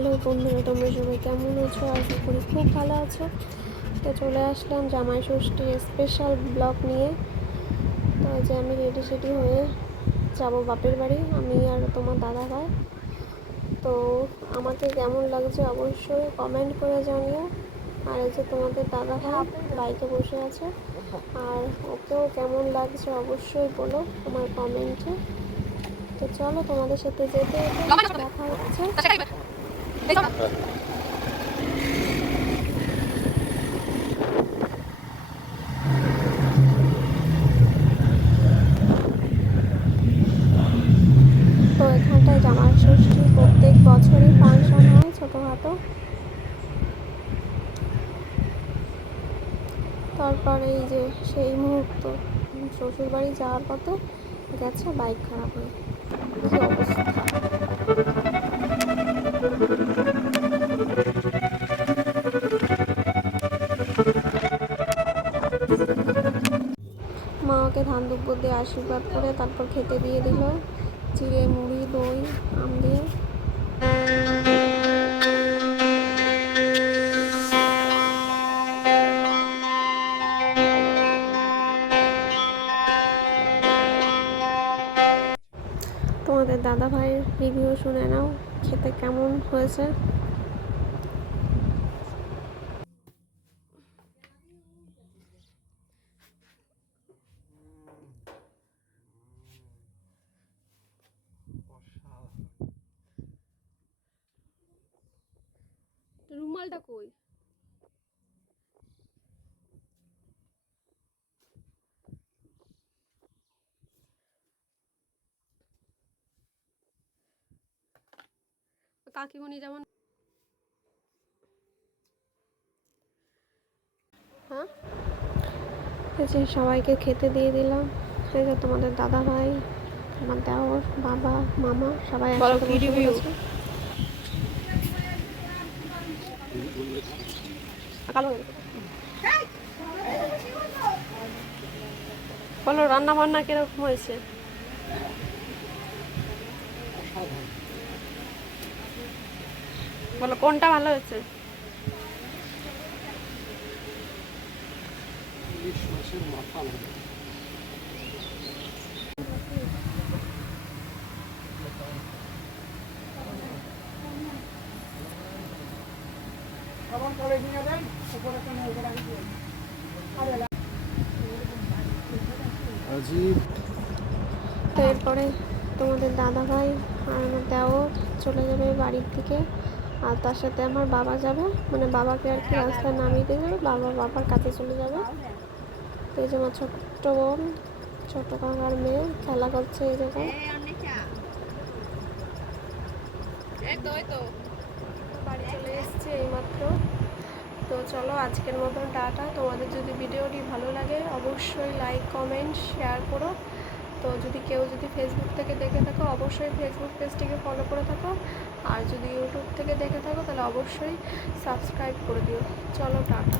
Hello বন্ধুরা, তোমরা সবাই কেমন আছো? আশা করি খুব ভালো আছো। তো চলে আসলাম জামাই ষষ্ঠীর স্পেশাল ব্লগ নিয়ে। তো যে আমি রেডি সেডি হয়ে যাব বাপের বাড়ি, আমি আর তোমার দাদা ভাই। তো আমাকে কেমন লাগছে অবশ্যই কমেন্ট করে জানিও। আর এই যে তোমাদের দাদা ভাই বাইকে বসে আছে, আর ওকেও কেমন লাগছে অবশ্যই বলো আমার কমেন্টে। তো চলো তোমাদের সাথে যেতে যেতে দেখা হচ্ছে। তো এখানটায় জামাই ষষ্ঠী প্রত্যেক বছরই ফাংশন হয় ছোটোখাটো। তারপরে এই যে সেই মুহূর্ত, শ্বশুরবাড়ি যাওয়ার পথে গেছে বাইক খারাপ হয়ে, কী অবস্থা। মা ওকে ধান দুব্বর দিয়ে আশীর্বাদ করে তারপর খেতে দিয়ে দিল চিড়ে মুড়ি দই আম দিয়ে। তোমাদের দাদা ভাইয়ের রিভিউ শুনে নাও, খেতে কেমন হয়েছে। রুমালটা কই? কাকিমণি যেমন, হ্যাঁ এই যে সবাইকে খেতে দিয়ে দিলাম। এই যে তোমাদের দাদা ভাই, আমার দেওর, বাবা, মামা সবাই একসাথে বসে পড়েছে। বলো রান্না বান্না কিরকম হয়েছে? বলো কোনটা ভালো হয়েছে? তো এরপরে তোমাদের দাদা ভাই আর আমার দেওর চলে যাবে বাড়ির দিকে, আর তার সাথে আমার বাবা যাবে, মানে বাবাকে আর কি রাস্তায় নামিয়ে দিয়ে যাবে, বাবা বাবার কাছে চলে যাবে। তো এই যে আমার ছোট্ট বোন, ছোট্ট কাকার মেয়ে খেলা করছে এই জায়গায়। বাড়ি চলে এসছে এইমাত্র। তো চলো আজকের মতন টাটা। তোমাদের যদি ভিডিওটি ভালো লাগে অবশ্যই লাইক কমেন্ট শেয়ার করো। তো যদি কেউ ফেসবুক থেকে দেখে থাকো অবশ্যই ফেসবুক পেজটিকে ফলো করে থাকো, আর যদি ইউটিউব থেকে দেখে থাকো তাহলে অবশ্যই সাবস্ক্রাইব করে দিও। চলো টাটা।